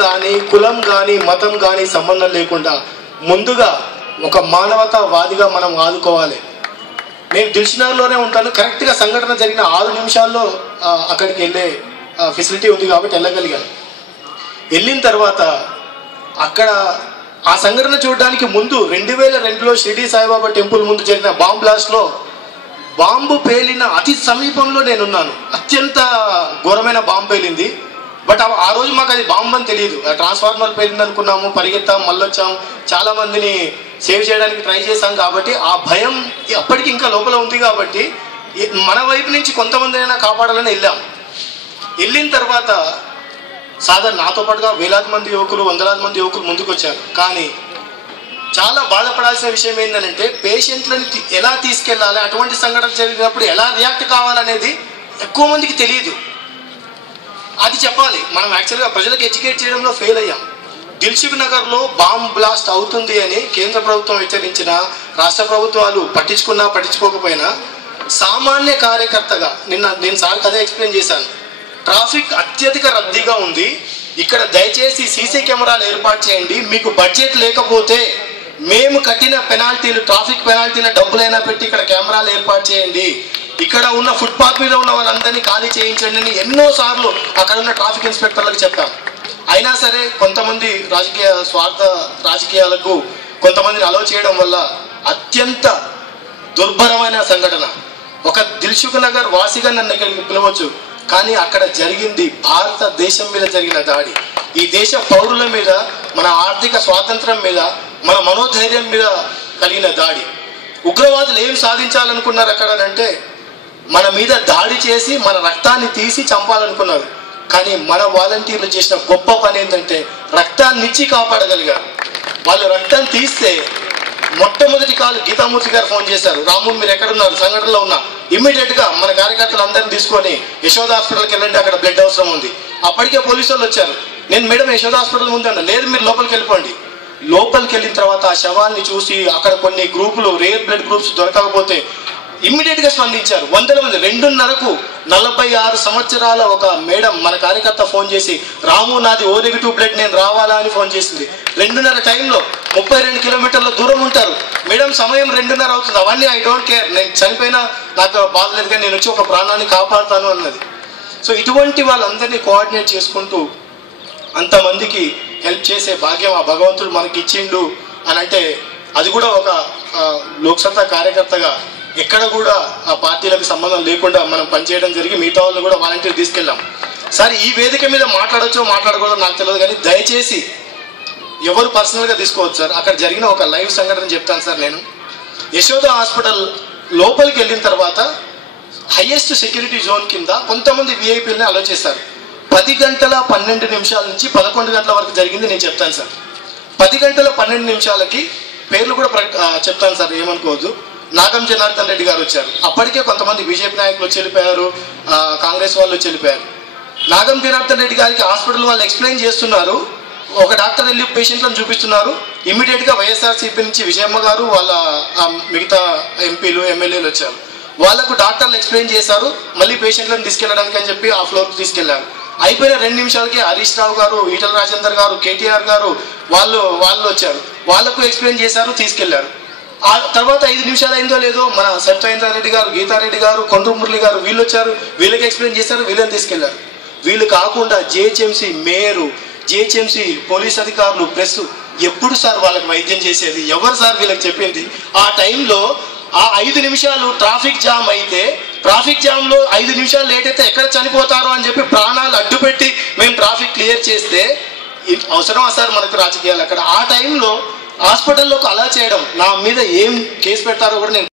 కానీ కులం కానీ మతం కానీ సంబంధం లేకుండా ముందుగా ఒక మానవతావాదిగా మనం ఆదుకోవాలి. నేను దిల్షుక్నగర్లోనే ఉంటాను. కరెక్ట్గా సంఘటన జరిగిన 6 నిమిషాల్లో అక్కడికి వెళ్ళే ఫెసిలిటీ ఉంది కాబట్టి వెళ్ళగలిగాను. వెళ్ళిన తర్వాత అక్కడ ఆ సంఘటన చూడడానికి ముందు 2002లో షిరిడి సాయిబాబా టెంపుల్ ముందు జరిగిన బాంబ్ బ్లాస్ట్లో బాంబు పేలిన అతి సమీపంలో నేనున్నాను. అత్యంత ఘోరమైన బాంబు పేలింది. బట్ ఆ రోజు మాకు అది బాంబు అని తెలియదు. ట్రాన్స్ఫార్మర్ పేలింది అనుకున్నాము, పరిగెత్తాం, మళ్ళీ వచ్చాం, చాలా మందిని సేవ్ చేయడానికి ట్రై చేశాం. కాబట్టి ఆ భయం అప్పటికి ఇంకా లోపల ఉంది. కాబట్టి మన వైపు నుంచి కొంతమంది అయినా కాపాడాలని వెళ్ళాం. వెళ్ళిన తర్వాత సాధారణ నాతో పాటుగా వేలాది మంది యువకులు, వందలాది మంది యువకులు ముందుకు వచ్చారు. కానీ చాలా బాధపడాల్సిన విషయం ఏంటంటే పేషెంట్లను ఎలా తీసుకెళ్ళాలి, అటువంటి సంఘటన జరిగినప్పుడు ఎలా రియాక్ట్ కావాలనేది ఎక్కువ మందికి తెలియదు. అది చెప్పాలి. మనం యాక్చువల్గా ప్రజలకు ఎడ్యుకేట్ చేయడంలో ఫెయిల్ అయ్యాం. దిల్షుక్నగర్లో బాంబ్ బ్లాస్ట్ అవుతుంది అని కేంద్ర ప్రభుత్వం హెచ్చరించిన, రాష్ట్ర ప్రభుత్వాలు పట్టించుకున్నా పట్టించుకోకపోయినా సామాన్య కార్యకర్తగా నేను సార్కి అదే ఎక్స్ప్లెయిన్ చేశాను. ట్రాఫిక్ అత్యధిక రద్దీగా ఉంది, ఇక్కడ దయచేసి సీసీ కెమెరాలు ఏర్పాటు చేయండి. మీకు బడ్జెట్ లేకపోతే మేము కట్టిన పెనాల్టీలు, ట్రాఫిక్ పెనాల్టీల డబ్బులైనా పెట్టి ఇక్కడ కెమెరాలు ఏర్పాటు చేయండి. ఇక్కడ ఉన్న ఫుట్పాత్ మీద ఉన్న వాళ్ళందరినీ ఖాళీ చేయించండి అని ఎన్నోసార్లు అక్కడ ఉన్న ట్రాఫిక్ ఇన్స్పెక్టర్లకు చెప్పాం. అయినా సరే కొంతమంది స్వార్థ రాజకీయాలకు కొంతమందిని అలౌ చేయడం వల్ల అత్యంత దుర్భరమైన సంఘటన. ఒక దిల్షుక్నగర్ వాసిగా నన్ను ఇక్కడికి పిలవచ్చు, కానీ అక్కడ జరిగింది భారతదేశం మీద జరిగిన దాడి. ఈ దేశ పౌరుల మీద, మన ఆర్థిక స్వాతంత్రం మీద, మన మనోధైర్యం మీద కలిగిన దాడి. ఉగ్రవాదులు ఏం సాధించాలనుకున్నారు అక్కడ అంటే మన మీద దాడి చేసి మన రక్తాన్ని తీసి చంపాలనుకున్నారు. కానీ మన వాలంటీర్లు చేసిన గొప్ప పని ఏంటంటే రక్తాన్ని ఇచ్చి కాపాడగలిగారు. వాళ్ళు రక్తం తీస్తే మొట్టమొదటి కాల్ గీతామూర్తి గారు ఫోన్ చేశారు, రాము మీరు ఎక్కడున్నారు, సంఘటనలో ఉన్నా. ఇమ్మీడియట్గా మన కార్యకర్తలు అందరిని తీసుకొని యశోద హాస్పిటల్కి వెళ్ళండి, అక్కడ బ్లడ్ అవసరం ఉంది. అప్పటికే పోలీసు వాళ్ళు వచ్చారు. నేను మేడం యశోద హాస్పిటల్ ముందు అన్నా, లేదు మీరు లోపలికి వెళ్ళిపోండి. లోపలికి వెళ్ళిన తర్వాత ఆ శవాన్ని చూసి అక్కడ కొన్ని గ్రూపులు, రేర్ బ్లడ్ గ్రూప్స్ దొరకకపోతే ఇమ్మీడియట్గా స్పందించారు. వందల మంది 2:30కు 46 సంవత్సరాల ఒక మేడం మన కార్యకర్త ఫోన్ చేసి, రాము నాది O నెగిటివ్ బ్లడ్, నేను రావాలా అని ఫోన్ చేసింది. 2:30 టైంలో 32 కిలోమీటర్ల దూరం ఉంటారు మేడం, సమయం 2:30 అవుతుంది. అవన్నీ ఐ డోంట్ కేర్, నేను చనిపోయినా నాకు బాధ లేదు, కానీ నేను వచ్చి ఒక ప్రాణాన్ని కాపాడుతాను అన్నది. సో ఇటువంటి వాళ్ళందరినీ కోఆర్డినేట్ చేసుకుంటూ అంతమందికి హెల్ప్ చేసే భాగ్యం ఆ భగవంతుడు మనకి ఇచ్చిండు అని అంటే అది కూడా ఒక లోక్సత్తా కార్యకర్తగా ఎక్కడ కూడా ఆ పార్టీలకు సంబంధం లేకుండా మనం పనిచేయడం జరిగి మిగతా వాళ్ళు కూడా వాలంటీర్ తీసుకెళ్ళాం. సరే ఈ వేదిక మీద మాట్లాడచ్చో మాట్లాడకూడదో నాకు తెలియదు, కానీ దయచేసి ఎవరు పర్సనల్గా తీసుకోవచ్చు సార్. అక్కడ జరిగిన ఒక లైవ్ సంఘటన చెప్తాను సార్. నేను యశోద హాస్పిటల్ లోపలికి వెళ్ళిన తర్వాత హైయెస్ట్ సెక్యూరిటీ జోన్ కింద కొంతమంది విఐపీలని అలో చేశారు. 10 గంటల 12 నిమిషాల నుంచి 11 గంటల వరకు జరిగింది నేను చెప్తాను సార్. 10 గంటల 12 నిమిషాలకి పేర్లు కూడా చెప్తాను సార్, ఏమనుకోవద్దు. నాగం జనార్దన్ రెడ్డి గారు వచ్చారు. అప్పటికే కొంతమంది బీజేపీ నాయకులు వచ్చి వెళ్ళిపోయారు, కాంగ్రెస్ వాళ్ళు వచ్చి వెళ్ళిపోయారు. నాగం జనార్దన్ రెడ్డి గారికి హాస్పిటల్ వాళ్ళు ఎక్స్ప్లెయిన్ చేస్తున్నారు. ఒక డాక్టర్ వెళ్ళి పేషెంట్లను చూపిస్తున్నారు. ఇమీడియట్గా వైఎస్ఆర్సీపీ నుంచి విజయమ్మ గారు వాళ్ళ మిగతా ఎంపీలు ఎమ్మెల్యేలు వచ్చారు. వాళ్ళకు డాక్టర్లు ఎక్స్ప్లెయిన్ చేశారు. మళ్ళీ పేషెంట్లను తీసుకెళ్ళడానికి అని చెప్పి ఆ ఫ్లోర్కి తీసుకెళ్లారు. అయిపోయిన 2 నిమిషాలకి హరీష్ రావు గారు, ఈటల రాజేందర్ గారు, కేటీఆర్ గారు వాళ్ళు వచ్చారు. వాళ్ళకు ఎక్స్ప్లెయిన్ చేశారు, తీసుకెళ్లారు. ఆ తర్వాత 5 నిమిషాలు అయిందో లేదో మన సత్యేంద్ర రెడ్డి గారు, గీతారెడ్డి గారు, కొండ్రు మురళి గారు వీళ్ళు వచ్చారు. వీళ్ళకి ఎక్స్ప్లెయిన్ చేశారు, వీళ్ళని తీసుకెళ్లారు. వీళ్ళు కాకుండా జిహెచ్ఎంసీ మేయరు, జిహెచ్ఎంసీ పోలీస్ అధికారులు, ప్రెస్ ఎప్పుడు సార్ వాళ్ళకి వైద్యం చేసేది? ఎవరు సార్ వీళ్ళకి చెప్పింది? ఆ టైంలో ఆ 5 నిమిషాలు ట్రాఫిక్ జామ్ అయితే, ట్రాఫిక్ జామ్లో 5 నిమిషాలు లేట్ అయితే ఎక్కడ చనిపోతారో అని చెప్పి ప్రాణాలు అడ్డుపెట్టి మేము ట్రాఫిక్ క్లియర్ చేస్తే అవసరమా సార్ మనకు రాజకీయాలు? అక్కడ ఆ టైంలో హాస్పిటల్లోకి అలా చేయడం, నా మీద ఏం కేసు పెడతారో కూడా నేను